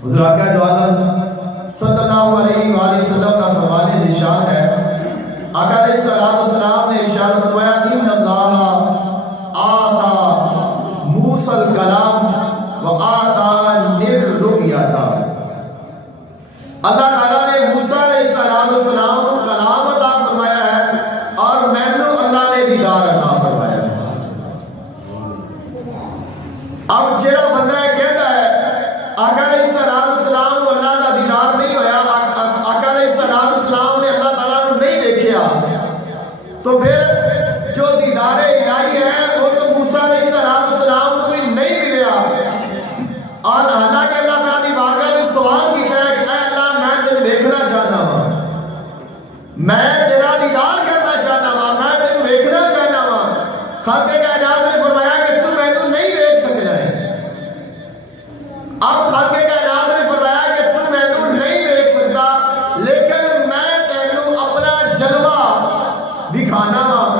حضور آقا جو عالم صلی اللہ علیہ وآلہ وسلم کا فرمان ارشاد ہے، آقا علیہ السلام نے ارشاد فرمایا ان اللہ آتا موسیٰ الکلام و آتا الرؤیاتا، اللہ تعالیٰ نے موسیٰ علیہ السلام کو کلام عطا فرمایا ہے اور مینوں اللہ نے دیدار عطا فرمایا ہے۔ اب جیڑا بندہ ہے کہتا ہے آقا علیہ السلام کو اللہ کا دیدار نہیں ہویا، آقا علیہ السلام نے اللہ تعالیٰ کو نہیں دیکھیا، تو پھر جو دیدار الہی ہے وہ تو موسیٰ علیہ السلام کو بھی نہیں ملیا، اور حالانکہ اللہ تعالیٰ کی بارگاہ میں سوال کیتا ہے کہ اے اللہ میں تجھے دیکھنا چاہنا ہوں، میں تیرا دیدار کرنا چاہنا ہوں، میں تجھے دیکھنا چاہنا ہوں۔ خالق کائنات نے فرمایا کہ تو میں تو نہیں دیکھ سکنا ہے۔ اب خالق کائنات نے فرمایا کہ تو میں تو نہیں دیکھ سکتا، لیکن میں تینوں اپنا جلوہ دکھانا ہوں،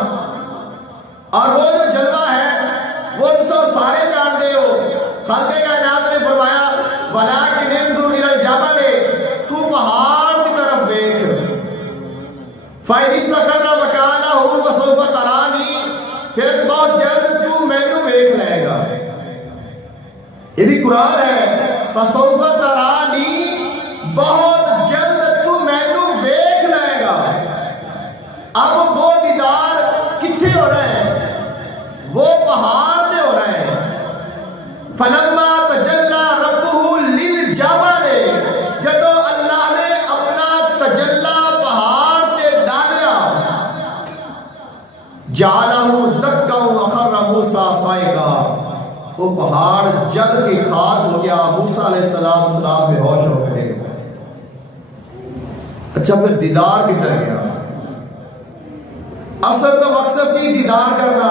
اور وہ جو جلوہ ہے وہ تو سارے جانتے ہو۔ خالق کائنات نے فرمایا وَلَٰكِنِ انظُرْ إِلَى الْجَبَلِ، تو پہاڑ کی طرف دیکھ، فَإِنِ اسْتَقَرَّ مَكَانَهُ فَسَوْفَ تَرَانِي، پھر بہت جلد تو مینوں دیکھ لے گا۔ یہ بھی قرآن ہے، فَسَوْفَ تَرَانِي، بہت جلد تو مینوں دیکھ لے گا۔ اب وہ دیدار کتھے ہو رہا ہے؟ وہ پہاڑ تے ہو رہا ہے۔ فَلَمَّا تَجَلَّى رَبُّهُ لِلْجَبَلِ، جدو اللہ نے اپنا تجلہ پہاڑ تے ڈالیا، جَعَلَهُ دَكًّا وَخَرَّ مُوسَىٰ صَعِقًا، وہ پہاڑ جل کے خاک ہو گیا، موسیٰ علیہ السلام بے ہوش ہو گئے۔ اچھا پھر دیدار کدھر گیا؟ اصل تو مقصد سی دیدار کرنا۔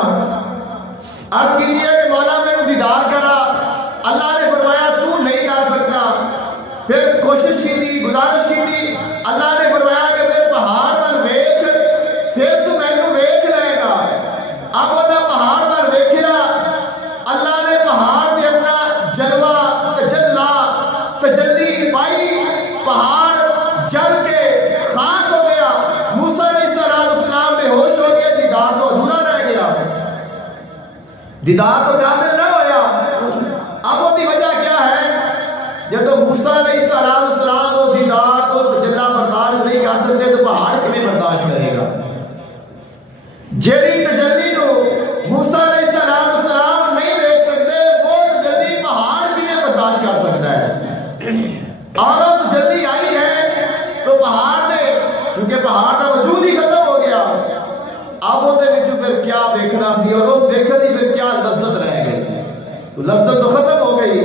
عرض کی ہے کہ مولا میرے دیدار کرا، اللہ نے فرمایا تو نہیں کر سکتا، پھر کوشش کی تھی، گزارش کی تھی، اللہ نے فرمایا کہ پھر پہاڑ پر ویکھ، پھر تو مینوں ویکھ لے گا۔ اب وہ پہاڑ پر ویکھیا، اللہ نے پہاڑ پہ اپنا جلوہ تجلی پائی، پہاڑ جل کے خاک ہو گیا، موسیٰ علیہ السلام بے ہوش ہو گئے، دیدار تو ادھورا رہ گیا، دیدار تو کامل نہ ہویا۔ اب وہ دی وجہ کیا ہے؟ جب تو موسیٰ علیہ السلام وہ دیدار کو تجلہ برداشت نہیں کر سکتے تو پہاڑ کبھی برداشت کرے گا؟ جیڑی تجلی نو موسیٰ علیہ السلام نہیں دیکھ سکتے، وہ تجلی پہاڑ کبھی برداشت کر سکتا ہے؟ اور وہ تجلی آئی ہے تو پہاڑ نے، چونکہ پہاڑ کا وجود ہی ختم ہو گیا، اب وہ پھر کیا دیکھنا سی، اور اس دیکھنے کی پھر کیا لذت رہ گئی؟ تو لذت تو ختم ہو گئی۔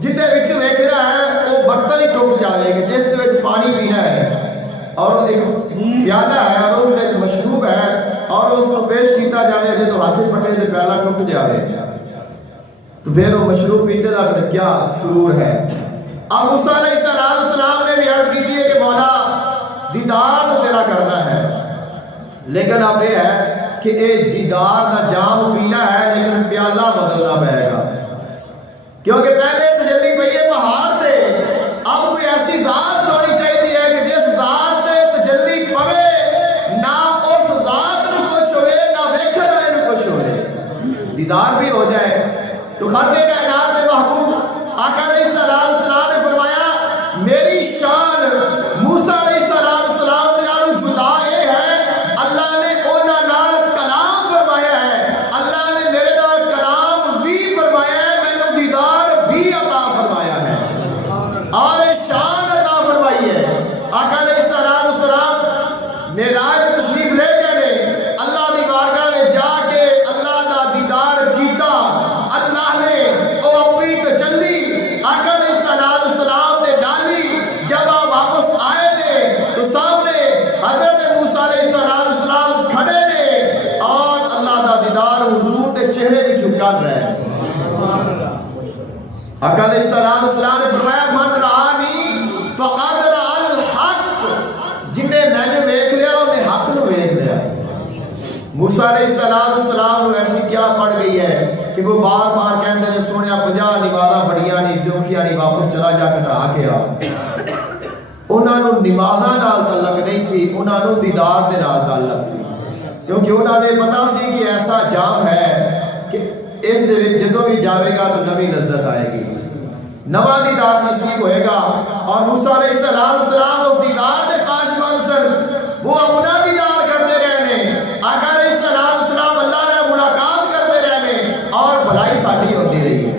جتنے بچوں دیکھنا ہے وہ برتن ہی ٹوٹ جاوے گا، جس کے پانی پینا ہے اور ایک پیالہ ہے اور اس میں مشروب ہے اور اس کو پیش کیتا جاوے جے تو ہاتھ پٹے دے پیالہ ٹوٹ جاوے، تو پھر وہ مشروب پیتے دا پھر کیا سرور ہے؟ اب موسیٰ علیہ السلام نے بھی عرض کی ہے کہ مولا دیدار تو تیرا کرنا ہے، لیکن اب یہ ہے کہ اے دیدار دا جام پینا ہے لیکن پیالہ بدلنا پڑے گا، کیونکہ پہلے تجلی پہ یہ پہاڑ تھے، اب کوئی ایسی ذات ہونی چاہیے ہے کہ جس ذات تے تجلی پوے، نہ اس ذات نو کچھ ہوئے نہ ویکھن والے نو کچھ ہوئے، دیدار بھی ہو جائے۔ تو خالق کائنات میں محبوب آقا علیہ السلام نے فرمایا میری شان موسیٰ علیہ السلام نے نالوں جدا اے ہے، اللہ نے اونا نال کلام فرمایا ہے، اللہ نے میرے نال کلام بھی فرمایا ہے، میں نے دیدار بھی عطا فرمایا ہے اور شان عطا فرمائی ہے۔ آقا علیہ السلام معراج تشریف لے کے نے اللہ دی بارگاہ میں جا کے اللہ دا دیدار کیتا، اللہ نے او اپنی تجلی آقا علیہ السلام نے ڈالی۔ جب آپ واپس آئے نے تو سامنے حضرت موسیٰ علیہ السلام کھڑے نے اور اللہ دا دیدار حضور کے چہرے بھی کر رہے ہیں۔ آقا علیہ السلام نے فرمایا من رآنی فقد رأى الحق، جنہیں میں نے دیکھ لیا انہیں حق نو دیکھ لیا۔ موسیٰ علیہ السلام ایسی کیا پڑ گئی ہے کہ وہ بار بار کہندے نے سونیا 50 نمازاں بڑیاں نہیں، زوکھیاں نہیں واپس چلا جا کے نہا کے آ۔ انہاں نوں نمازاں نال تعلق نہیں سی، انہاں نوں دیدار دے نال تعلق سی، کیونکہ انہاں نے پتا سی کہ ایسا جام ہے کہ اس دے وچ جدوں بھی جاوے گا تو نوی لذت آئے گی، نواں دیدار نصیب ہوئے گا۔ اور موسیٰ علیہ السلام وہ دیدار دے خواہشمند سن، وہ اپنا دیدار کرتے رہنے، آقا علیہ السلام اللہ نے ملاقات کرتے رہنے، اور بھلائی ساڈی ہوتی رہی ہے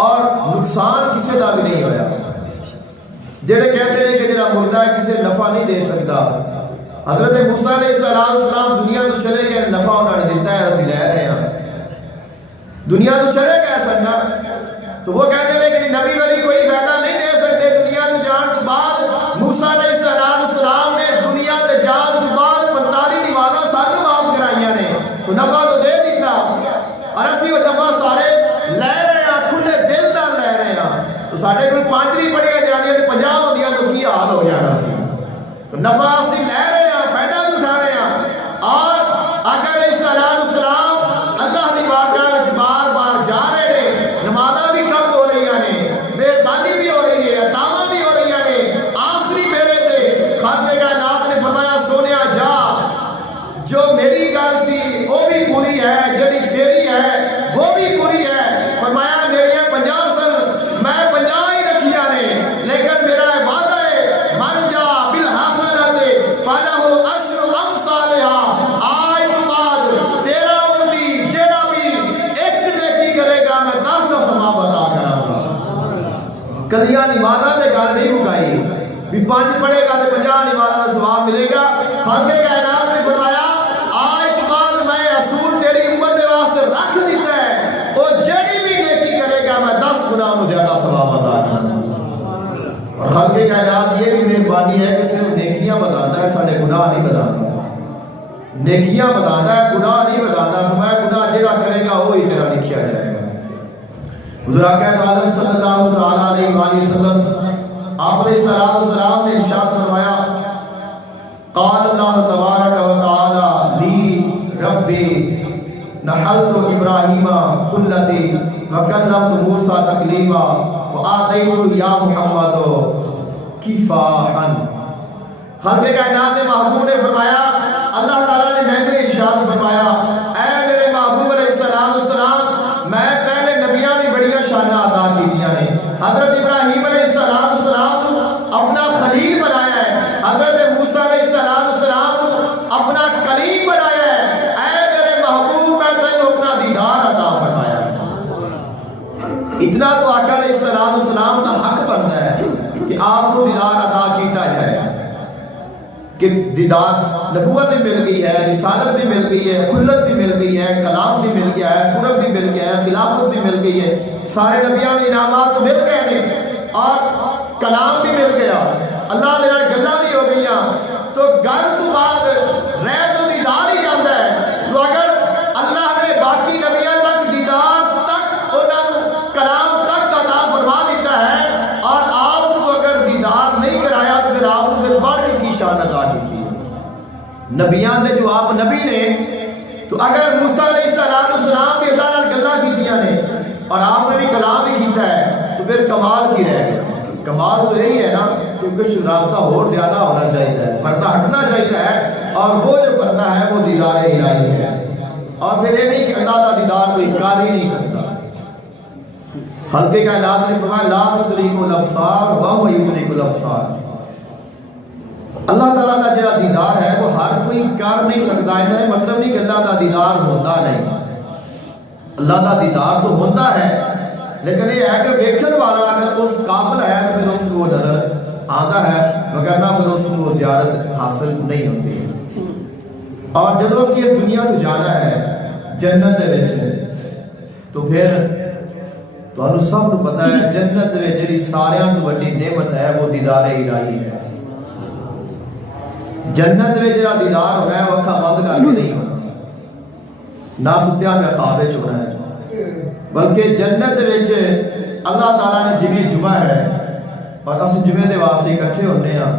اور نقصان کسی کا بھی نہیں ہویا۔ جڑے کہتے ہیں کہ جڑا مردہ ہے کسی نفع نہیں دے سکتا، حضرت موسیٰ علیہ السلام دنیا تو چلے گئے، نفع انہوں نے دیتا ہے، اسی لے رہے ہیں، دنیا تو چلے گئے سننا، تو وہ کہتے ہیں کہ نبی ولی کوئی فائدہ نہیں دے سکتے دنیا تو جان تو بعد۔ موسیٰ علیہ السلام نے دنیا تے جان تو بعد 45 نمازاں سانوں معاف کرائیاں نے، تو نفع تو دے دیتا، اور اسی وہ نفع سارے لے رہے ہیں، کھلے دل نال لے رہے ہیں۔ تو ساڈے کول 5 نہیں پڑھیا جاندیاں تے 50 ہوندیاں تو کی حال ہو جانا سی۔ تو نفع اسی لے رہے ہیں، فائدہ بھی اٹھا رہے ہیں، اور آقا علیہ السلام اللہ دی بارگاہ وچ بار بار جا رہے ہیں، نمازاں بھی کم ہو رہی ہیں، مہربانی بھی ہو رہی ہے، عطاواں بھی ہو رہی ہیں۔ آخری پھیرے تے خالق کائنات نے فرمایا سونیا جا، جو میری گل سی وہ بھی پوری ہے، جڑی تیری ہے وہ بھی پوری ہے۔ فرمایا میریاں 50 سن، میں 50 ہی رکھیاں نے، لیکن میرا وعدہ ہے من جا بالحسنۃ فلہ عشر امثالها، آج تو بعد تیرا امتی جیڑا بھی ایک نیکی کرے گا میں 10 کا ثواب عطا کراں گا۔ کلیاں نمازاں دے گل نہیں مکائی بھی 5 پڑھے گا تے 50 نمازاں دا ثواب ملے گا۔ خالق کائنات نے فرمایا آج کے بعد میں اصول تیری امت دے واسطے رکھ دیتا ہے، وہ جڑی بھی نیکی کرے گا میں 10 گنا نو زیادہ ثواب عطا کروں گا۔ اور خالق کائنات یہ بھی مہربانی ہے کہ صرف نیکیاں بتاتا ہے، سارے گناہ نہیں بتاتا، نیکیاں بتاتا ہے گناہ نہیں بتاتا۔ فرمایا گناہ جڑا کرے گا وہی تیرا لکھیا جائے گا۔ حضور آقا عالم صلی اللہ تعالیٰ علیہ وآلہ وسلم آپ علیہ السلام نے ارشاد فرمایا قال اللہ تبارک و تعالی لی ربی نحلت ابراہیم خلتی وکلمت موسیٰ تکلیما وآتیت یا محمد کفاحا۔ خالق کائنات محبوب نے فرمایا، اللہ تعالیٰ نے میں نے ارشاد فرمایا اے میرے محبوب علیہ السلام، میں پہلے نبیاں نے بڑیاں شانہ عطا کی دیا نے۔ حضرت ابراہیم علیہ السلام کو اپنا خلیل بنایا ہے، حضرت موسیٰ علیہ السلام کو اپنا کلیم بنایا ہے۔ اے میرے محبوب میں تینوں اپنا دیدار عطا فرمایا ہے۔ اتنا تو آقا علیہ السلام کا حق بنتا ہے کہ آپ کو دیدار عطا کیتا جائے، کہ دیدار نبوت بھی مل گئی ہے، رسالت بھی مل گئی ہے، خلت بھی مل گئی ہے، کلام بھی مل گیا ہے، قرب بھی مل گیا ہے، خلافت بھی مل گئی ہے، سارے نبیان انعامات تو مل گئے ہیں، اور کلام بھی مل گیا، اللہ دے نال گلاں بھی ہو گئیاں۔ تو گل تو بعد رہ تو دیدار ہی جاندا ہے۔ تو اگر اللہ نے باقی نبیان تک دیدار تک انہاں نوں کلام تک عطا فرما دیتا ہے، اور آپ کو اگر دیدار نہیں کرایا تو پھر آپ کو پھر بڑھ کے کی شان عطا کی ہے نبیان دے جو آپ نبی نے۔ تو اگر موسیٰ علیہ السلام بھی اللہ نال گلاں کیتیاں نے اور آپ نے بھی کلام بھی کیتا ہے، تو پھر کمال کی رہ گیا؟ کمال تو یہی ہے نا کہ کچھ رابطہ اور زیادہ ہونا چاہیے، پردہ ہٹنا چاہیے ہے، اور وہ جو پردہ ہے وہ دیدار الہی ہے۔ اور پھر یہ نہیں کہ اللہ کا دیدار کوئی کر ہی نہیں سکتا۔ خالق کائنات نے فرمایا لا تدرک الابصار وهو یدرک الابصار۔ اللہ تعالیٰ کا جڑا دیدار ہے وہ ہر کوئی کر نہیں سکتا، ہے مطلب نہیں کہ اللہ کا دیدار ہوتا نہیں، اللہ کا دیدار تو ہوتا ہے، لیکن یہ ہے کہ ویکھن والا اگر اس قابل ہے تو پھر اس کو نظر آتا ہے، وگرنہ پھر اس کو زیارت حاصل نہیں ہوتی۔ اور جب اسی اس دنیا کو جانا ہے جنت دے وچ، تو پھر تو سب کو پتا ہے جنت میں جڑی ساریاں تو بڑی نعمت ہے وہ دیدار الہی ہے۔ جنت میں جڑا دیدار ہونا ہے وہ اکھاں بند کر کے نہیں ہونا، نہ ستیا میں خواب وچ ہونا ہے، بلکہ جنت وچ اللہ تعالیٰ نے جمعہ جمعہ ہے اور اس جمعے دے واسطے اکٹھے ہونے ہیں،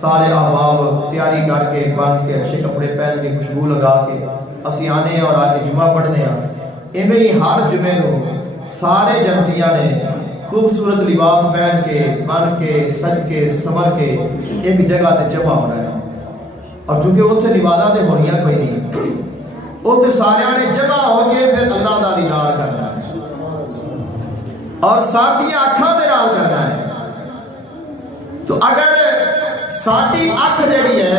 سارے احباب تیاری کر کے بن کے اچھے کپڑے پہن کے خوشبو لگا کے اسی آنے ہیں اور آ کے جمعہ پڑھنے ہیں۔ ایویں ہی ہر جمعے نو سارے جنتیاں نے خوبصورت لباس پہن کے بن کے سج کے سمر کے ایک جگہ تے جمع ہونا ہے، اور چونکہ اتنے نمازاں تے ہونیاں کوئی نہیں، اتنے سارے نے جمع ہو کے پھر اللہ دا دیدار کرنا ہے اور ساری اکھاں دے نال کرنا ہے۔ تو اگر ساری اکھ جڑی ہے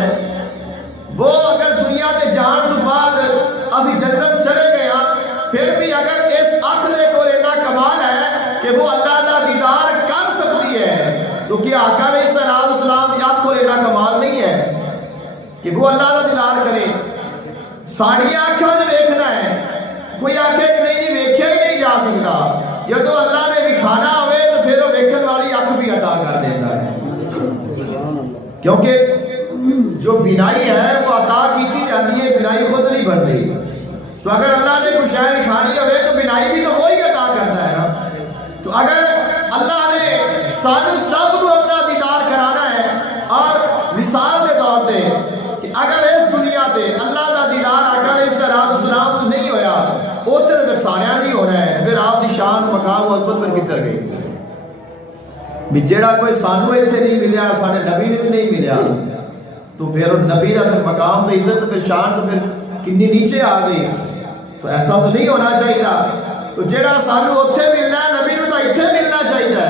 وہ اگر دنیا دے جان تو بعد اسی جنت چلے گئے ہاں، پھر بھی اگر اس اکھ دے کول اتنا کمال ہے کہ وہ اللہ دا دیدار کر سکتی ہے، تو کیا آقا علیہ السلام کی اکھ کول اتنا کمال نہیں ہے کہ وہ اللہ دا دیدار کرے؟ ساڑی اکھاں نے ویکھنا ہے، کوئی آکھے کہ نہیں ویکھیا ہی نہیں جا سکتا، جدو اللہ نے وکھانا ہوئے تو پھر وہ ویکھن والی اکھ بھی عطا کر دیتا ہے، کیونکہ جو بینائی ہے وہ عطا کیتی جاتی ہے، بینائی خود نہیں بڑھتی۔ تو اگر اللہ نے کچھ شے دکھانی ہوئے تو بینائی بھی تو وہی عطا کرتا ہے نا۔ تو اگر اللہ نے سانو سب کو اپنا دیدار کرانا ہے، اور مثال کے طور پہ کہ اگر اس دنیا تے اللہ کا دیدار آقا علیہ السلام تو نہیں ہویا، اتنے اگر سارے نہیں ہونا ہے، پھر آپ کی شان مقام و عظمت میں کدھر گئی؟ بھی جیڑا کوئی سانو اتنے نہیں ملیا، سارے نبی نے بھی نہیں ملیا، تو پھر نبی کا پھر مقام تو عزت پھر شان تو پھر کنی نیچے آ گئی۔ تو ایسا تو نہیں ہونا چاہیے۔ تو جیڑا سانو اتنے ملنا ہے نبی نو تو اتنے ملنا چاہیے،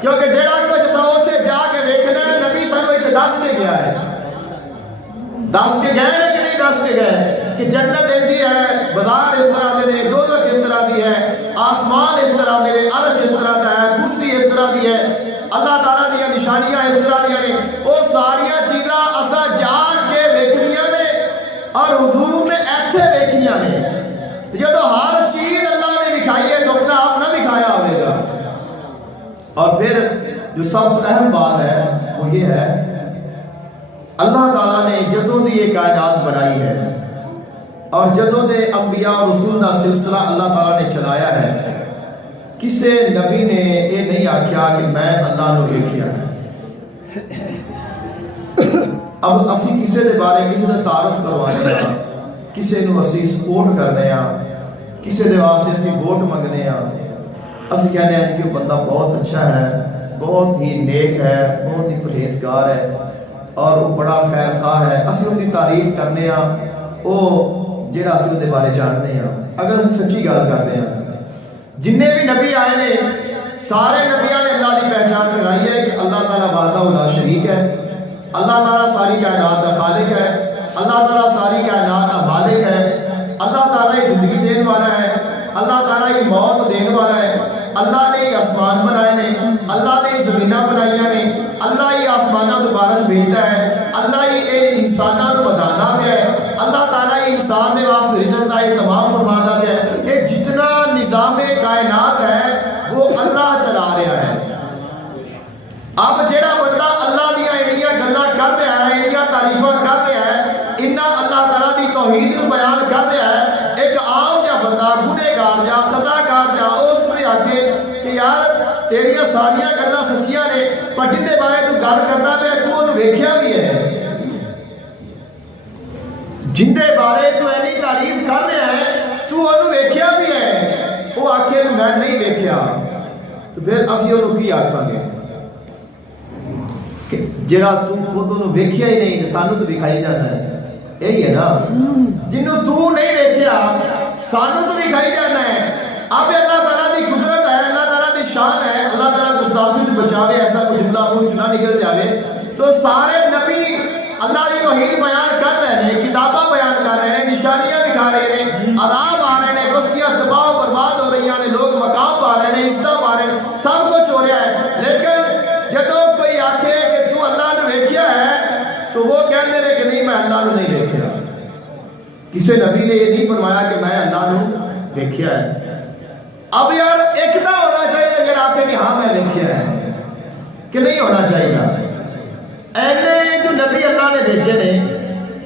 کیونکہ جیڑا کچھ اتنے جا کے ویکھنا ہے نبی سانو اتنے دس کے گیا ہے، دس کے گئے کہ نہیں دس کے گئے کہ جنت ایسی ہے، بازار اس طرح دے نے، دوزخ اس طرح دی ہے، آسمان اس طرح دے نے، عرش اس طرح دا ہے، کرسی اس طرح دی ہے، اللہ تعالیٰ دیا نشانیاں اس طرح دیا نے، وہ ساریاں چیزاں اسا جا کے ویکھنیاں نے اور حضور نے ایتھے ویکھنیاں نے۔ جدو ہر چیز اللہ نے دکھائی ہے تو اپنا آپ نہ دکھایا ہوئے گا۔ اور پھر جو سب سے اہم بات ہے وہ یہ ہے، اللہ تعالیٰ نے جدوں دی یہ کائنات بنائی ہے اور جدوں دے انبیاء اور رسول کا سلسلہ اللہ تعالیٰ نے چلایا ہے، کسے نبی نے یہ نہیں آکھیا کہ میں اللہ نو ویکھیا۔ اب اسی کسے دے بارے کسے دے تعارف کروانے ہیں، کسے نو اسی سپورٹ کرنے ہیں، کسے دے واسطے اسی ووٹ منگنے ہیں، اسی کہنے ہیں کہ وہ بندہ بہت اچھا ہے، بہت ہی نیک ہے، بہت ہی پرہیزگار ہے اور وہ بڑا خیر خواہ ہے، اسی ان کی تعریف کرنے ہیں، وہ جڑا اسی ان کے بارے جانتے ہیں۔ اگر اسی سچی گل کرتے ہیں، جننے بھی نبی آئے نے سارے نبیوں نے اللہ کی پہچان کرائی ہے کہ اللہ تعالیٰ وحدہ لا شریک ہے، اللہ تعالیٰ ساری کائنات کا خالق ہے، اللہ تعالیٰ ساری کائنات کا مالک ہے، اللہ تعالیٰ ہی زندگی دین والا ہے، اللہ تعالیٰ ہی موت دین والا ہے، اللہ نے ہی آسمان بنائے نے، اللہ نے ہی زمینہ بنائیاں نے، اللہ ہی آسمانہ تو بارش بھیجتا ہے، اللہ ہی انسانہ تو بتانا پہ ہے، اللہ تعالیٰ ہی انسان دے واسطے رزق کا اہتمام فرمانا پہ ہے۔ یہ جتنا نظام کائنات ہے وہ اللہ چلا رہا ہے۔ اب جڑا بندہ اللہ دیا انیاں گلاں کر رہا ہے، انیاں تعریفاں کر رہا ہے، انہاں اللہ تعالیٰ دی توحید کو بیان کر رہا ہے، ایک عام جا بندہ گنہگار جا خطا کار جا اس میں آکے کہ یار تیریاں ساریاں گلاں سچیاں نے، پر جن دے بارے تو گل کرتا پہ تو انہوں ویکھیا بھی ہے، جن دے بارے تو اینی تعریف کر رہا ہے تو انہوں ویکھیا بھی ہے، وہ آکھے کہ میں نہیں ویکھیا، تو پھر اسی انہوں کی آکھاں گے کہ جڑا تو خود انہوں ویکھیا ہی نہیں سانو تو دکھائی جانا ہے، یہی ہے نا، جنہوں تو نہیں ویکھیا سانو تو دکھائی جانا ہے۔ اب اللہ تعالیٰ دی قدرت ہے، اللہ تعالیٰ دی شان ہے، اللہ تعالیٰ گستاخی سے بچاوے، ایسا کوئی جملہ منہ چنا نکل جاوے، تو سارے نبی اللہ کی توحید بیان کر رہے ہیں، کتاباں بیان کر رہے ہیں، نشانیاں دکھا رہے ہیں، عذاب آ رہے ہیں، بستیاں تباہ و برباد ہو رہی ہیں، لوگ مقام پا رہے ہیں، عزت پا رہے ہیں، سب کچھ ہو رہا ہے، لیکن جدو کوئی آکھے کہ تو اللہ نے ویکھیا ہے تو وہ کہتے ہیں کہ نہیں میں اللہ نے نہیں ویکھیا۔ کسی نبی نے یہ نہیں فرمایا کہ میں اللہ نے ویکھیا ہے۔ اب یار ایک نہ ہونا چاہیے جڑا آکھے کہ ہاں میں ویکھیا ہے، کہ نہیں ہونا چاہیے۔ اینے جو نبی اللہ نے بھیجے نے،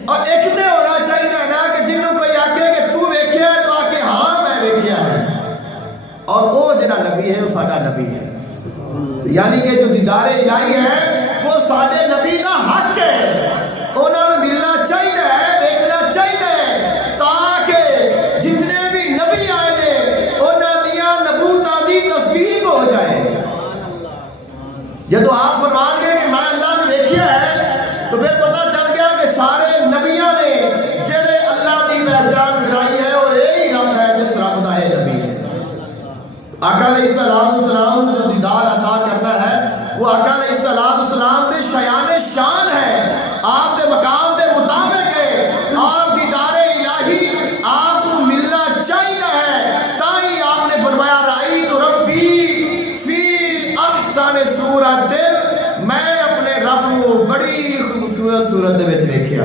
اور ایک نہ ہونا چاہیے نا کہ جنہوں کوئی آکھے کہ تو ویکھیا ہے تو آکھے ہاں میں ویکھیا ہے، اور وہ جڑا نبی ہے وہ ساڈا نبی ہے، یعنی کہ جو دیدار الہی ہے وہ ساڈے نبی کا حق ہے، انہوں نے ملنا چاہیے، ویکھنا چاہیے، تاکہ جتنے بھی نبی آئے نے انہوں دیا نبوت جب آپ فرمان گے کہ میں اللہ نے دیکھیا ہے تو پھر پتہ چل گیا کہ سارے نبیاں نے جڑے اللہ کی پہچان کرائی ہے وہ یہی رب ہے جس رب کا یہ نبی ہے. آقا علیہ السلام جو دیدار عطا کرنا ہے وہ آقا علیہ السلام دے شایان شان ہے. آپ دے مقام دے مطابق ہے. آپ دیدار الہی آپ کو ملنا چاہیے ہے. تاہی آپ نے فرمایا رأیت ربی فی احسن صورت. میں اپنے رب کو بڑی خوبصورت صورت دے وچ دیکھیا.